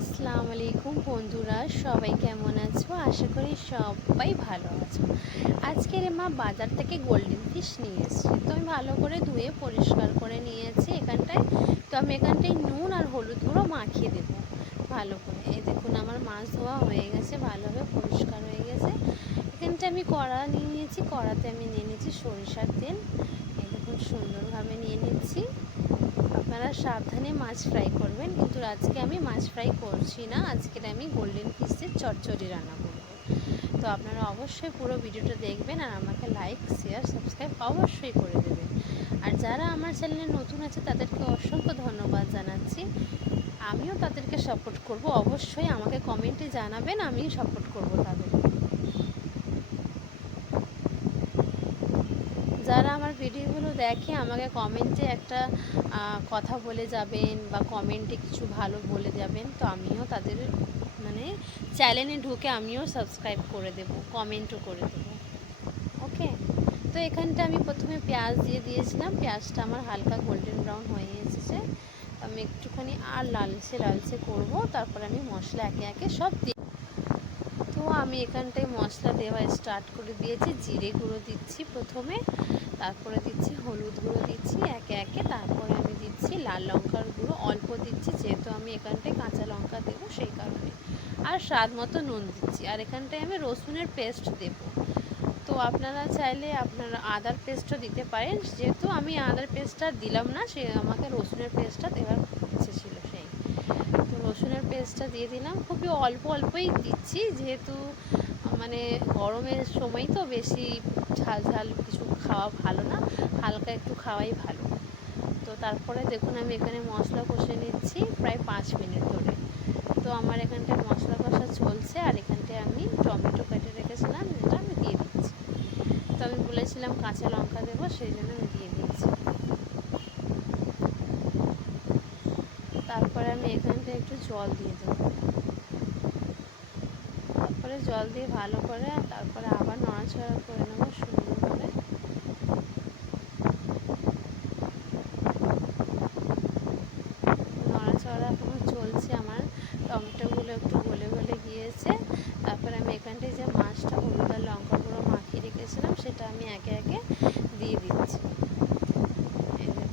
আসসালামু আলাইকুম বন্ধুরা, সবাই কেমন আছো? আশা করি সবাই ভালো আছো। আজকের মা বাজার থেকে গোল্ডেন ফিশ নিয়ে এসেছে, তো আমি ভালো করে ধুয়ে পরিষ্কার করে নিয়েছি এখানটায়। তো আমি এখানটায় নুন আর হলুদ গুঁড়ো মাখিয়ে দেবো ভালো করে। এই দেখুন আমার মাছ ধোয়া হয়ে গেছে, ভালোভাবে পরিষ্কার হয়ে গেছে। এখানটায় আমি কড়া নিয়ে নিয়েছি, কড়াতে আমি নিয়ে নিয়েছি সরিষার তেল। এই দেখুন সুন্দরভাবে নিয়ে নিচ্ছি। আপনারা সাবধানে মাছ ফ্রাই করবেন, কিন্তু আজকে আমি মাছ ফ্রাই করছি না, আজকে আমি গোল্ডেন ফিশের চচ্চড়ি রান্না করব। তো আপনারা অবশ্যই পুরো ভিডিওটা দেখবেন আর আমাকে লাইক শেয়ার সাবস্ক্রাইব অবশ্যই করে দেবেন। আর যারা আমার চ্যানেলে নতুন আছে তাদেরকে অসংখ্য ধন্যবাদ জানাচ্ছি। আমিও তাদেরকে সাপোর্ট করব, অবশ্যই আমাকে কমেন্টে জানাবেন, আমি সাপোর্ট করব তাদেরকে। যারা আমার ভিডিওগুলো দেখে আমাকে কমেন্টে একটা কথা বলে যাবেন বা কমেন্টে কিছু ভালো বলে যাবেন, তো আমিও তাদের মানে চ্যানেলে ঢুকে আমিও সাবস্ক্রাইব করে দেব, কমেন্টও করে দেব। ওকে, তো এখানটা আমি প্রথমে পেঁয়াজ দিয়ে দিয়েছিলাম, পেঁয়াজটা আমার হালকা গোল্ডেন ব্রাউন হয়ে এসেছে। আমি একটুখানি আর লালচে লালচে করব, তারপর আমি মশলা একে একে সব দিয়ে। তো আমি এখানটায় মশলা দেওয়া স্টার্ট করে দিয়েছি। জিরে গুঁড়ো দিচ্ছি প্রথমে, তারপরে দিচ্ছি হলুদ গুঁড়ো দিচ্ছি একে একে, তারপরে আমি দিচ্ছি লাল লঙ্কার গুঁড়ো অল্প দিচ্ছি, যেহেতু আমি এখানটায় কাঁচা লঙ্কা দেবো সেই কারণে। আর স্বাদ মতো নুন দিচ্ছি। আর এখানটায় আমি রসুনের পেস্ট দেব। তো আপনারা চাইলে আপনারা আদার পেস্টও দিতে পারেন, যেহেতু আমি আদার পেস্টটা দিলাম না, সে আমাকে রসুনের পেস্টটা দেওয়ার ইচ্ছে ছিল সেই। তো রসুনের পেস্টটা দিয়ে দিলাম, খুবই অল্প অল্পই দিচ্ছি, যেহেতু মানে গরমের সময় তো বেশি ঝাল ঝাল কিছু খাওয়া ভালো না, হালকা একটু খাওয়াই ভালো। তো তারপরে দেখুন আমি এখানে মশলা কষে নিচ্ছি প্রায় 5 মিনিট ধরে। তো আমার এখানটায় মশলা কষা চলছে, আর এখানটায় আমি টমেটো কেটে রেখেছিলাম, যেটা আমি দিয়ে দিচ্ছি। তো আমি বলেছিলাম কাঁচা লঙ্কা দেবো, সেই জন্য আমি দিয়ে দিচ্ছি। তারপরে আমি এখানটায় একটু জল দিয়ে দেবো, তারপরে জল দিয়ে ভালো করে তারপরে আবার নড়াচড়া করে নেবো সুন্দরভাবে। নড়াচড়া এখনও চলছে আমার, টমেটোগুলো একটু গলে গলে গিয়েছে। তারপরে আমি এখানটায় যে মাছটা হলুদ আর লঙ্কা গুঁড়ো মাখিয়ে রেখেছিলাম সেটা আমি একে একে দিয়ে দিচ্ছি। এই যে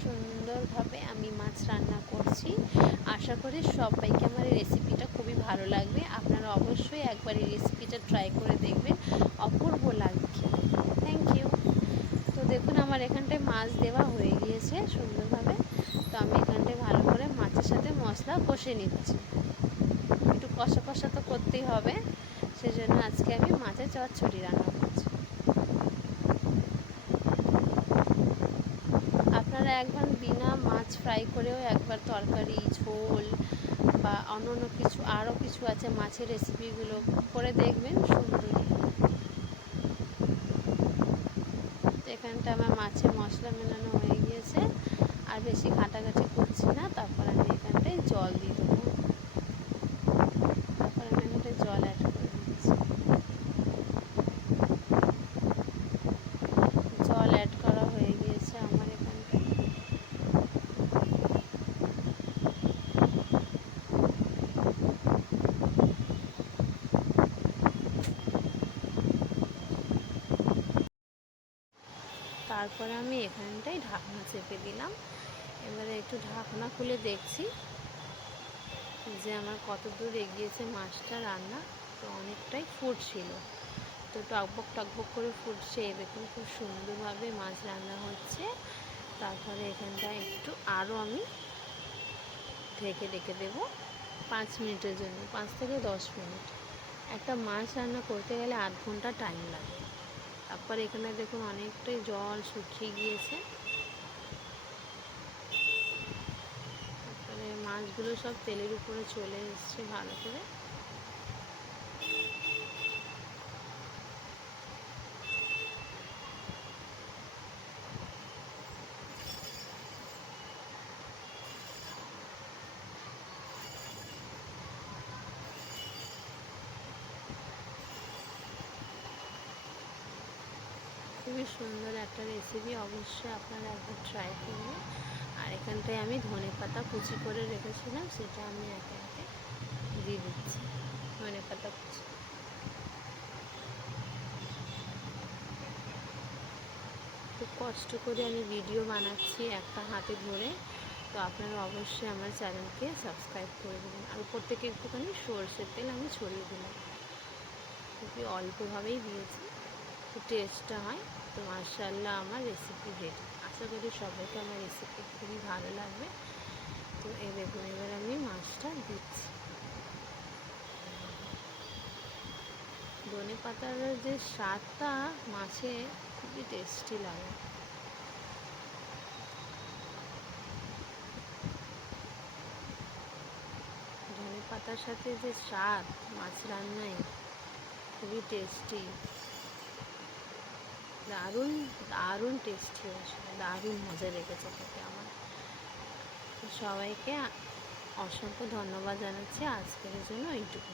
সুন্দরভাবে আমি মাছ রান্না করছি। আশা করি সবাইকে আমার এই রেসিপিটা খুবই ভালো লাগবে। আপনারা অবশ্যই একবার এই রেসিপিটা ট্রাই করে দেখবেন, অপূর্ব লাগবে খেতে। Thank you. তো দেখুন আমার এখানটায় মাছ দেওয়া হয়ে গিয়েছে সুন্দরভাবে। তো আমি এখানটায় ভালো করে মাছের সাথে মশলা কষে নিচ্ছি। একটু কষা কষা তো করতেই হবে, সেজন্য আজকে আমি মাছের চচ্চড়ি রান্না করছি। আপনারা একবার বিনা মাছ ফ্রাই করেও একবার তরকারি ঝোল বা অন্য অন্য কিছু আরও কিছু আছে মাছের রেসিপিগুলো করে দেখবেন, সুন্দরই। এখানটা আমার মাছের মশলা মেলানো হয়ে গিয়েছে, আর বেশি ঘাটাঘাটি করছি না। তারপর আমি এখানটায় জল দিয়ে দেবো, তারপর আমি এখানটায় জল অ্যাড করে দিচ্ছি। জল অ্যাড করা হয়ে গিয়েছে আমার এখানটায়। তারপরে আমি এখানটায় ঢাকনা চেপে দিলাম। এবারে একটু ঢাকনা খুলে দেখছি যে আমার কত দূর এগিয়েছে মাছটা রান্না। তো অনেকটাই ফুটছিল, তো টকবক টকবক করে ফুটছে, দেখুন খুব সুন্দরভাবে মাছ রান্না হচ্ছে। তারপরে এখানটায় একটু আরও আমি ঢেকে রেখে দেবো 5 মিনিটের জন্য, 5 থেকে 10 মিনিট। একটা মাছ রান্না করতে গেলে আধ ঘন্টা টাইম লাগে। তারপর এখানে দেখুন অনেকটাই জল শুকিয়ে গিয়েছে। তারপরে মাছগুলো সব তেলের উপরে চলে এসছে ভালো করে। খুবই সুন্দর একটা রেসিপি, অবশ্যই আপনারা একবার ট্রাই করবেন। আর এখানটায় আমি ধনে পাতা কুচি করে রেখেছিলাম, সেটা আমি একে একে দিয়ে দিচ্ছি। ধনে পাতা কুচি খুব কষ্ট করে আমি ভিডিও বানাচ্ছি একটা হাতে ধরে, তো আপনারা অবশ্যই আমার চ্যানেলকে সাবস্ক্রাইব করে দেবেন। আর উপর থেকে একটুখানি সরষের তেল আমি ছড়িয়ে দিলাম, খুবই অল্পভাবেই দিয়েছি, তো টেস্টটা হয়। তো মাশাআল্লাহ আমার রেসিপি রেডি। আশা করি সবাইকে আমার রেসিপি খুবই ভালো লাগবে। তো এই দেখুন এবার আমি মাছটা দিচ্ছি। ধনে পাতার যে স্বাদটা মাছে খুবই টেস্টি লাগে। ধনে পাতার সাথে যে স্বাদ মাছ রান্নায় খুবই টেস্টি, দারুণ দারুণ টেস্টি হয়েছিল, দারুণ মজা লেগেছে খেতে আমার। সবাইকে অসংখ্য ধন্যবাদ জানাচ্ছি, আজকের জন্য এইটুকু।